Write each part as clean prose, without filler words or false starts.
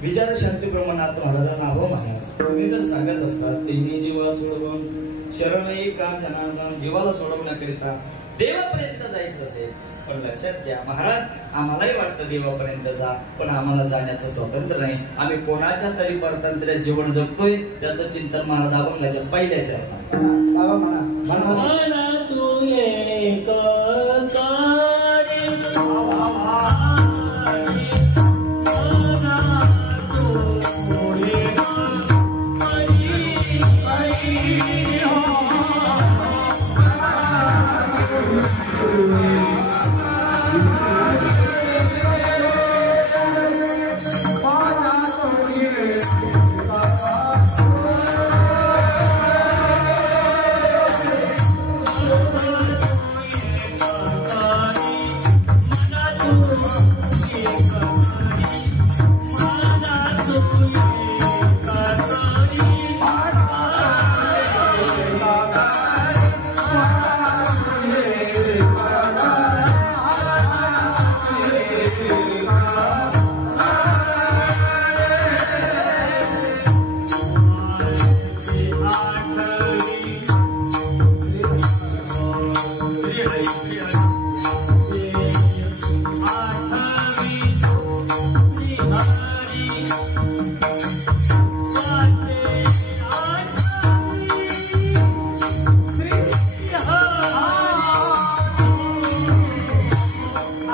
विचार शांती प्रमाणात महाराजांना हवं महाराज तुम्ही जर सांगत असतात तिन्ही जीवा सोडवून शरण एका जनार्दन जीवाला सोडवण्याकरिता देवापर्यंत जायचं असेल पण लक्षात घ्या महाराज आम्हालाही वाटतं देवापर्यंत जा पण आम्हाला जाण्याचं स्वातंत्र्य नाही आम्ही कोणाच्या तरी परतंत्र जीवन जगतोय त्याचं चिंतन महाराज अभंगाच्या पहिल्या चरणात म्हणा तू एक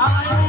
I